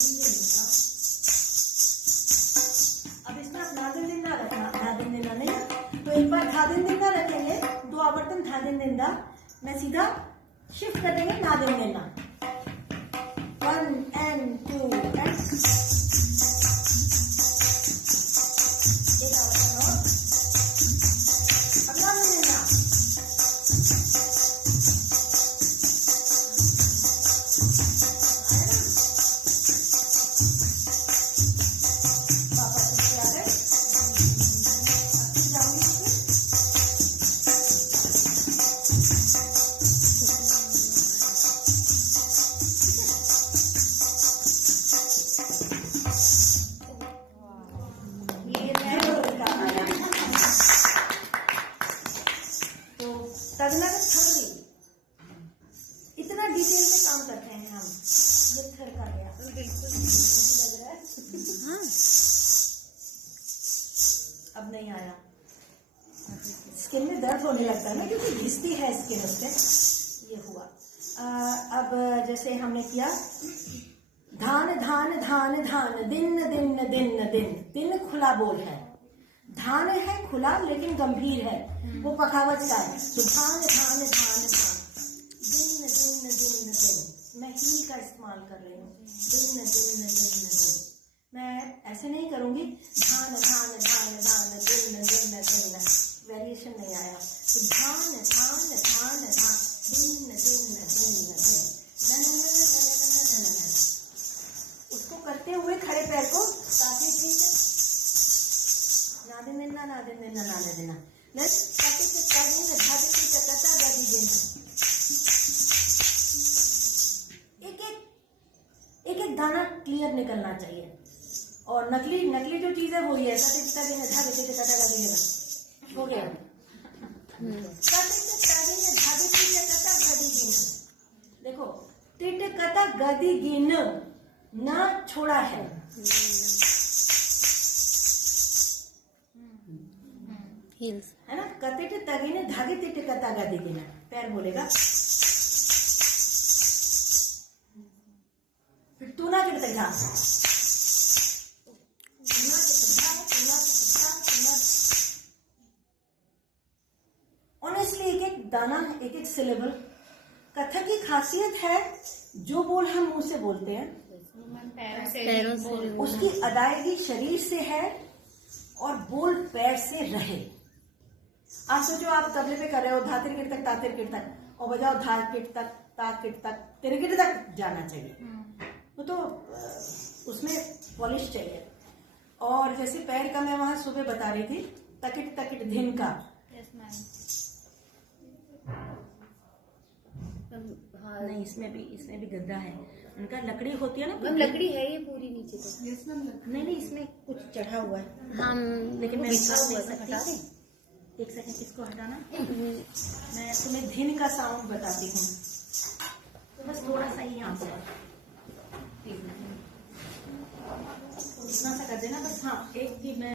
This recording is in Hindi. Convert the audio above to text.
अब इसमें आप नादिन दिंदा रखना, नादिन दिंदा नहीं, तो एक बार धादिन दिंदा रखेंगे, दो आवर्तन धादिन दिंदा में सीधा शिफ्ट कर देंगे नादिन दिंदा, 1 and 2 and एक आवर्तन और अब नादिन दिंदा, इतना डिटेल में काम करते हैं हम। ये थर का गया बिल्कुल लग रहा है। हाँ। अब नहीं आया, स्किन में दर्द होने लगता है ना, क्योंकि घिसती है स्किन उससे। ये हुआ। अब जैसे हमने किया धान धान धान धान, दिन दिन दिन दिन, दिन खुला बोल है, धान है खुला लेकिन गंभीर है, वो पखावत का है। तो धान धान धान धान, दिन दिन दिन दिन, मैं ही का इस्तेमाल कर रही हूँ, दिन दिन दिन दिन, मैं ऐसे नहीं करूंगी धान धान धान धान, दिन दिन दिन, वेरिएशन नहीं आया। तो धान धान धान धान, दिन दिन दिन दिन, उसको करते हुए खड़े पैर को ताकि ठीक है, नादिन देना नादिन देना नादिन देना, एक एक दाना क्लियर निकलना चाहिए। और नकली नकली जो चीज है वो ये हो गया। देखो टिट कता गदी गिन ना छोड़ा है, है ना। कतिट तगिने धागे तिट कता गदी गिना, पैर बोलेगा। फिर तू ना गिरते था, ऑनेस्टली एक एक दाना एक एक सिलेबल। कथक की खासियत है जो बोल हम मुंह से बोलते हैं उसकी अदायगी शरीर से है और बोल पैर से रहे। आप सोचो आप तबले पे कर रहे हो धातिर गिर तक तातिर गिर तक, और बजाओ धा किट तक ता किट तक तेरे गिर तक जाना चाहिए, वो तो उसमें पॉलिश चाहिए। और जैसे पैर का मैं वहां सुबह बता रही थी, तकिट तकिट धिन का। नहीं, इसमें भी गद्दा है उनका, लकड़ी होती है ना। लकड़ी है ये पूरी नीचे तो। नहीं इसमें कुछ चढ़ा हुआ है हम, लेकिन मैं हटा सकती। एक सेकंड इसको हटाना, मैं तुम्हें धिन का साउंड बताती हूँ, तो बस थोड़ा सा ही यहाँ से इतना सा कर देना बस। हाँ एक की मैं